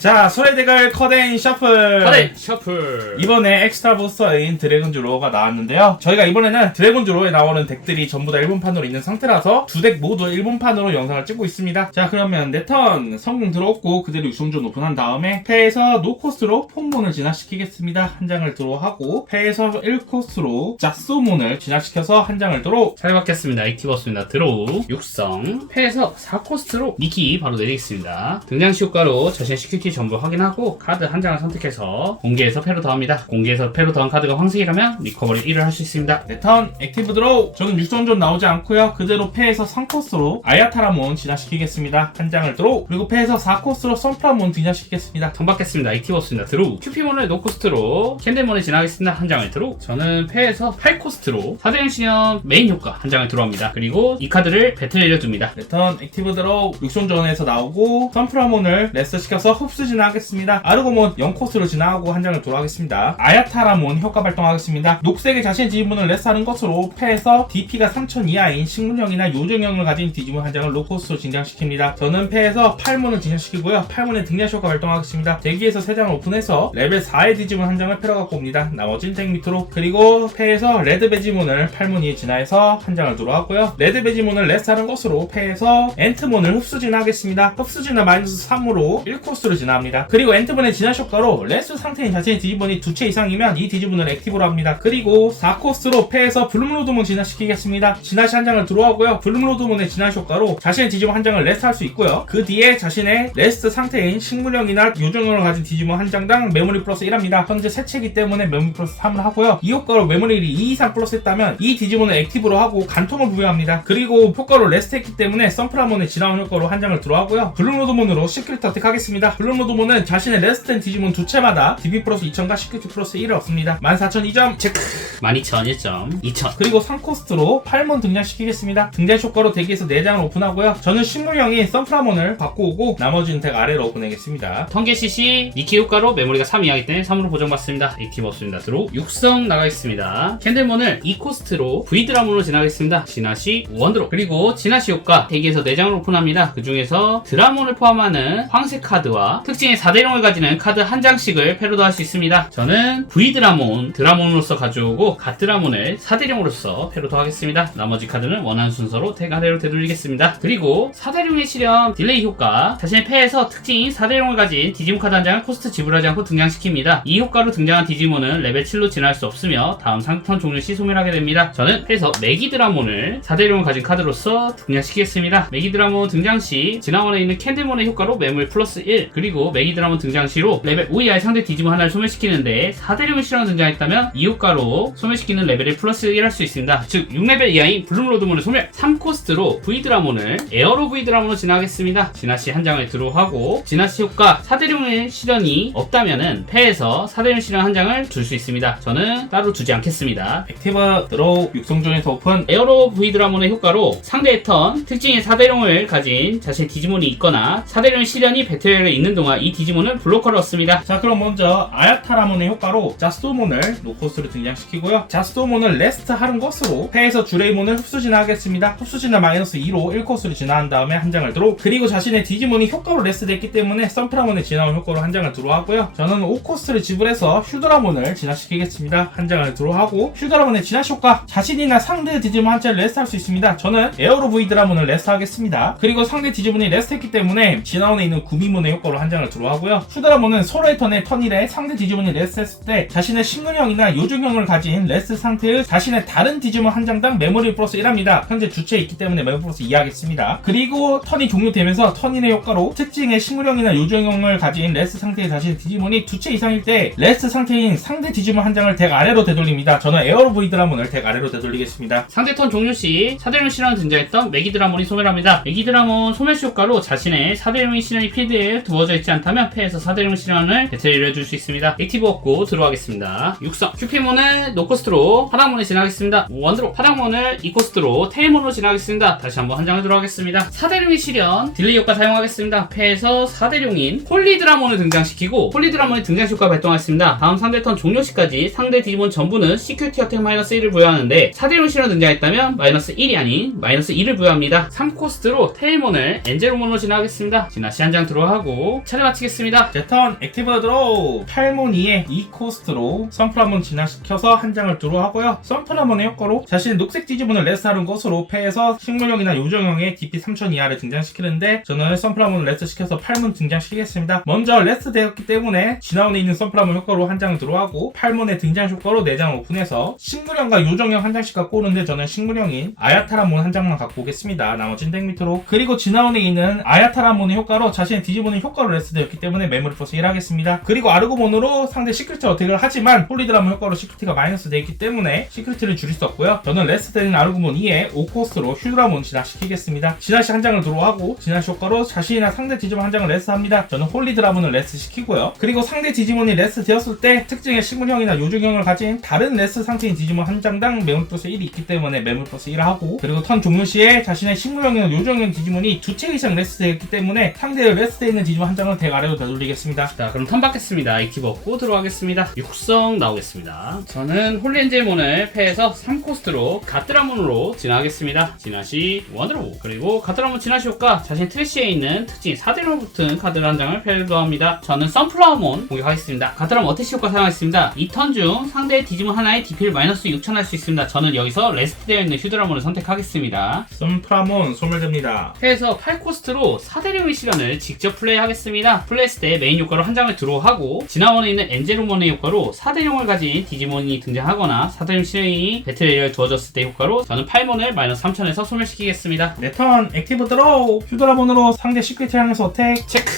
자, 소래대갈 커덴 셔플. 커덴 셔플. 이번에 엑스트라 부스터인 드래곤 주로가 나왔는데요. 저희가 이번에는 드래곤 주로에 나오는 덱들이 전부 다 일본판으로 있는 상태라서 두 덱 모두 일본판으로 영상을 찍고 있습니다. 자, 그러면 내 턴 성공 들어오고 그대로 육성존 오픈한 다음에 패에서 노코스로 폰몬을 진화시키겠습니다. 한 장을 드로우하고 패에서 1코스로 자쏘몬을 진화시켜서 한 장을 드로우. 잘 받겠습니다. 액티버스입니다. 드로우 육성. 패에서 4코스트로 니키 바로 내리겠습니다. 등장시 효과로 자신의 시큐티 전부 확인하고 카드 한 장을 선택해서 공개해서 패로 더합니다. 공개해서 패로 더한 카드가 황색이라면 리커버리 1을 할 수 있습니다. 내 턴 액티브 드로우. 저는 육성존 나오지 않고요. 그대로 패에서 3코스로 아야타라몬 진화시키겠습니다. 한 장을 드로우. 그리고 패에서 4코스로 선프라몬 진화시키겠습니다. 정 받겠습니다. 액티버스입니다. 드로우. 큐피몬을 노코스트로 캔델몬을 진화하겠습니다. 한 장을 드로우. 저는 패에서 8코스트로 사대형 신형 메인 효과 한 장을 드로우합니다. 그리고 이 카드를 배틀에 내려둡니다. 내 턴 액티브 드로우. 육성존에서 나오고 선프라몬을 레스 시켜서 흡수 진화하겠습니다. 아르고몬 0코스로 진화하고 한 장을 돌아가겠습니다. 아야타라몬 효과 발동하겠습니다. 녹색의 자신의 디지몬을 레스하는 것으로 패에서 DP가 3000 이하인 식물형이나 요정형을 가진 디지몬 한 장을 로코스로 진장시킵니다. 저는 패에서 8몬을 진화시키고요. 8몬의 등려시 효과 발동하겠습니다. 대기에서 3장을 오픈해서 레벨 4의 디지몬 한 장을 패러 갖고 옵니다. 나머진 덱 밑으로. 그리고 패에서 레드 베지몬을 8몬 이에 진화해서 한 장을 들어왔고요. 레드 베지몬을 레스하는 것으로 패에서 엔트몬을 흡수 진화하겠습니다. 흡수 진화 마이너스 3으로 1코스로 진화합니다. 그리고 엔트본의 진화 효과로 레스 상태인 자신의 디지몬이 2채 이상이면 이 디지몬을 액티브로 합니다. 그리고 4코스로 패에서 블룸로드몬 진화시키겠습니다. 진화시 한 장을 들어오고요. 블룸로드몬의 진화 효과로 자신의 디지몬 한 장을 레스할 수 있고요. 그 뒤에 자신의 레스 상태인 식물형이나 요정형을 가진 디지몬 한 장당 메모리 플러스 1합니다. 현재 새 채이기 때문에 메모리 플러스 3을 하고요. 이 효과로 메모리를 2 이상 플러스 했다면 이 디지몬을 액티브로 하고 간통을 부여합니다. 그리고 효과로 레스트 했기 때문에 선프라몬의 진화원 효과로 한 장을 들어오고요. 블룸로드몬으로 시크릿 어택 하겠습니다. 블룸로드몬은 자신의 레스트된 디지몬 2채마다 DP 플러스 2000과 시큐티 플러스 1을 얻습니다. 14002점 체크. 12000 1점 2000. 그리고 3코스트로 8몬 등장시키겠습니다. 등장 효과로 대기에서 4장을 오픈하고요. 저는 식물형인 선프라몬을 받고 오고 나머지는 덱 아래로 보내겠습니다. 턴개 CC 니키 효과로 메모리가 3 이하기 때문에 3으로 보정받습니다. 액티브 없습니다. 드로우 육성 나가겠습니다. 캔들몬을 2코스트로 V드라몬으로 진화하겠습니다. 진화시 원드로. 그리고 진화시 효과 대기에서 4장을 오픈합니다. 그 중에서 드라몬을 포함하는 황색 카드와 특징의 4대령을 가지는 카드 한 장씩을 패로도 할 수 있습니다. 저는 V드라몬, 드라몬으로서 가져오고 갓드라몬을 4대령으로서 패로도 하겠습니다. 나머지 카드는 원하는 순서로 덱 아래로 되돌리겠습니다. 그리고 4대령의 실현 딜레이 효과. 자신의 패에서 특징인 4대령을 가진 디지몬 카드 한 장을 코스트 지불하지 않고 등장시킵니다. 이 효과로 등장한 디지몬은 레벨 7로 진화할 수 없으며 다음 상턴 종료 시 소멸하게 됩니다. 저는 패에서 메기드라몬을 4대령을 가진 카드로서 등장시키겠습니다. 메기드라몬 등장 시 진화원에 있는 캔들몬의 효과로 메모리 플러스 1. 그리고 메기드라몬 등장 시로 레벨 5 이하의 상대 디지몬 하나를 소멸시키는데 4대령의 실현이 등장했다면 이 효과로 소멸시키는 레벨을 플러스 1 할 수 있습니다. 즉 6레벨 이하인 블룸로드몬을 소멸. 3코스트로 V드라몬을 에어로 V드라몬으로 진화하겠습니다. 진화시 한 장을 드로우하고 진화시 효과 4대령의 실현이 없다면은 패에서 4대령 실현 한 장을 줄 수 있습니다. 저는 따로 두지 않겠습니다. 액티브 드로우. 육성존에서 오픈. 에어로 V드라몬의 효과로 상대의 턴 특징의 4대령을 가진 자신의 디지몬이 있거나 4대령 실현이 배틀에 있는 동안 이 디지몬은 블로커를 얻습니다. 자, 그럼 먼저 아야타라몬의 효과로 자스도몬을 노코스로 등장시키고요. 자스도몬을 레스트 하는 것으로 패에서 주레이몬을 흡수 진화하겠습니다. 흡수 진화 마이너스 2로 1코스로 진화한 다음에 한 장을 드로우. 그리고 자신의 디지몬이 효과로 레스트됐기 때문에 선프라몬의 진화원 효과로 한 장을 드로우하고요. 저는 5코스를 지불해서 휴드라몬을 진화시키겠습니다. 한 장을 드로우하고 휴드라몬의 진화 효과. 자신이나 상대 디지몬 한 장을 레스트할 수 있습니다. 저는 에어로 V드라몬을 레스트하겠습니다. 그리고 상대 디지몬이 레스트했기 때문에 진화원에 있는 구미몬의 효과로 한 장을 드로우하고요. 휴드라몬은 서로의 턴에 턴 1에 상대 디지몬이 레스트했을 때 자신의 식물형이나 요정형을 가진 레스트 상태의 자신의 다른 디지몬 한 장당 메모리 플러스 1합니다. 현재 주체에 있기 때문에 메모리 플러스 2 하겠습니다. 그리고 턴이 종료되면서 턴 1의 효과로 특징의 식물형이나 요정형을 가진 레스트 상태의 자신의 디지몬이 2채 이상일 때 레스트 상태인 상대 디지몬 한 장을 덱 아래로 되돌립니다. 저는 에어로 V드라몬을 덱 아래로 되돌리겠습니다. 상대 턴 종료 시 4대령 실현을 등장했던 메기드라몬이 소멸합니다. 메기드라몬 소멸시 효과로 자신의 4대령의 실현이 필드에 두어져 있지 않다면 패에서 4대령 실현을 배틀에 해줄 수 있습니다. 액티브 없고 들어가겠습니다. 육성 큐피몬을 노코스트로 파랑몬에 진화하겠습니다. 원드로 파랑몬을 2코스트로 테일몬으로 진화하겠습니다. 다시 한번 한 장을 들어가겠습니다. 4대령의 실현 딜레이 효과 사용하겠습니다. 패에서 4대령인 폴리드라몬을 등장시키고 폴리드라몬의 등장 효과 발동하겠습니다. 다음 상대 턴 종료 시까지 상대 디지몬 전부는 시큐티 어택 마이너스 1을 부여하는데 4대령 실현 등장했다면 마이너스 1이 아닌 마이너스 2를 부여합니다. 3코스트로 테일몬을 엔젤몬으로 진화하겠습니다. 진화 시 한 장 들어가고 차례 마치겠습니다. 제 턴 액티브 드로우. 팔몬 2에 2코스트로 선프라몬 진화시켜서 한 장을 드로우하고요. 선프라몬의 효과로 자신의 녹색 디지몬을 레스하는 것으로 패해서 식물형이나 요정형의 DP 3000 이하를 등장시키는데 저는 선프라몬을 레스시켜서 팔몬 등장시키겠습니다. 먼저 레스 되었기 때문에 진화원에 있는 선프라몬 효과로 한 장을 드로우하고 팔몬의 등장 효과로 4장을 오픈해서 식물형과 요정형 한 장씩 갖고 오는데 저는 식물형인 아야타라몬 한 장만 갖고 오겠습니다. 나머지는 덱 밑으로. 그리고 진화원에 있는 아야타라몬의 효과로 자신의 디지몬의 효과로 레스되었기 때문에 메모리 플러스 1 하겠습니다. 그리고 아르고몬으로 상대 시크릿 어택을 하지만 홀리드라몬 효과로 시크릿가 마이너스 되어 있기 때문에 시크릿을 줄일 수 없고요. 저는 레스되는 아르고몬 2에 5코스트로 휴드라몬 진화시키겠습니다. 진화시 한 장을 드로우하고 진화시 효과로 자신이나 상대 디지몬 한 장을 레스합니다. 저는 홀리드라몬을 레스시키고요. 그리고 상대 디지몬이 레스 되었을 때 특징의 식물형이나 요정형을 가진 다른 레스 상태인 디지몬 한 장당 메모리 플러스 1이 있기 때문에 메모리 플러스 1을 하고, 그리고 턴 종료 시에 자신의 식물형이나 요정형 디지몬이 2채 이상 레스되어 있기 때문에 상대의 레스되어 있는 디지몬 한 장을 덱 아래로 되돌리겠습니다. 자, 그럼 턴 받겠습니다. 액티브 없고 들어가겠습니다. 육성 나오겠습니다. 저는 홀리엔젤몬을 패해서 3코스트로 가뜨라몬으로 진화하겠습니다. 진화시 원으로. 그리고 가뜨라몬 진화시 효과 자신 트래쉬에 있는 특징 4대로 붙은 카드 한 장을 패배합니다. 저는 선플라워몬 공격하겠습니다. 가뜨라몬 어태시 효과 사용하겠습니다. 이 턴 중 상대의 디지몬 하나의 DP를 마이너스 6000 할 수 있습니다. 저는 여기서 레스트되어 있는 휴드라몬을 선택하겠습니다. 선프라몬 소멸됩니다. 패해서 8코스트로 4대령의 시련을 직접 플레이하겠습니다. 플레이했을 때 메인 효과로 한 장을 드로우하고 진화원에 있는 엔제로몬의 효과로 4대령을 가진 디지몬이 등장하거나 4대령 시련이 배틀에리어에 두어졌을 때 효과로 저는 8몬을 마이너스 3000에서 소멸시키겠습니다. 네 턴 액티브 드로우. 휴드라몬으로 상대 시크릿 향해서 어택. 체크!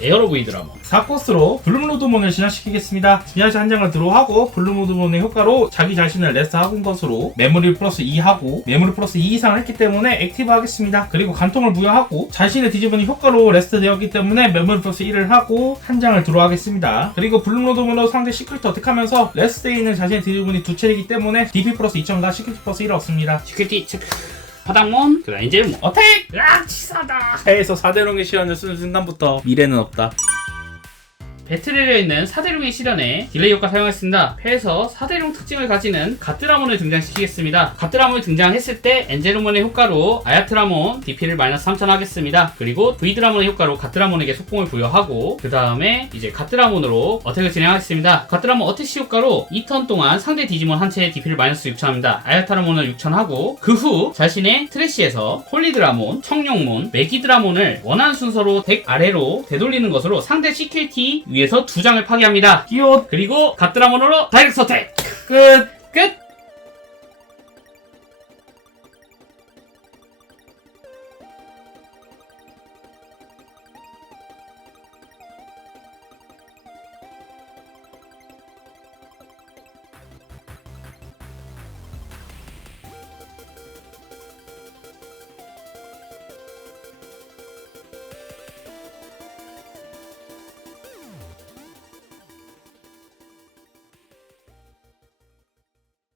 에어로브 드라몬 4코스로 블룸로드몬을 진화시키겠습니다. 진화시 한 장을 드로우하고 블룸로드몬의 효과로 자기 자신을 레스하고 온 것으로 메모리 플러스 2하고 메모리 플러스 2 이상을 했기 때문에 액티브 하겠습니다. 그리고 간통을 부여하고 자신의 디지몬이 효과로 레스트 되었기 때문에 메모리 플러스 1을 하고 한 장을 드로우하겠습니다. 그리고 블룸로드몬으로 상대 시크릿 어택하면서 레스트에 있는 자신의 디지몬이 2채이기 때문에 DP 플러스 2000과 시크릿 플러스 1을 얻습니다. 시크릿 체크 바닥몬 그 다음 엔젤몬 어택! 으악 치사다. 패에서 4대롱의 시련을 쓰는 순간부터 미래는 없다. 배틀에리어에 있는 4대룡의 시련에 딜레이 효과 사용했습니다. 패에서 4대룡 특징을 가지는 가뜨라몬을 등장시키겠습니다. 가뜨라몬이 등장했을 때 엔제로몬의 효과로 아야트라몬 DP를 마이너스 3000 하겠습니다. 그리고 V드라몬의 효과로 가뜨라몬에게 속공을 부여하고 그 다음에 이제 가뜨라몬으로 어택을 진행하겠습니다. 가뜨라몬 어택시 효과로 2턴 동안 상대 디지몬 한 채의 DP를 마이너스 6000 합니다. 아야트라몬을 6000 하고 그 후 자신의 트래쉬에서 홀리드라몬, 청룡몬, 메기드라몬을 원하는 순서로 덱 아래로 되돌리는 것으로 상대 CKT 위에서 2장을 파괴합니다. 끼옷! 그리고 가뜨라몬으로 다이렉트 어택! 끝! 끝!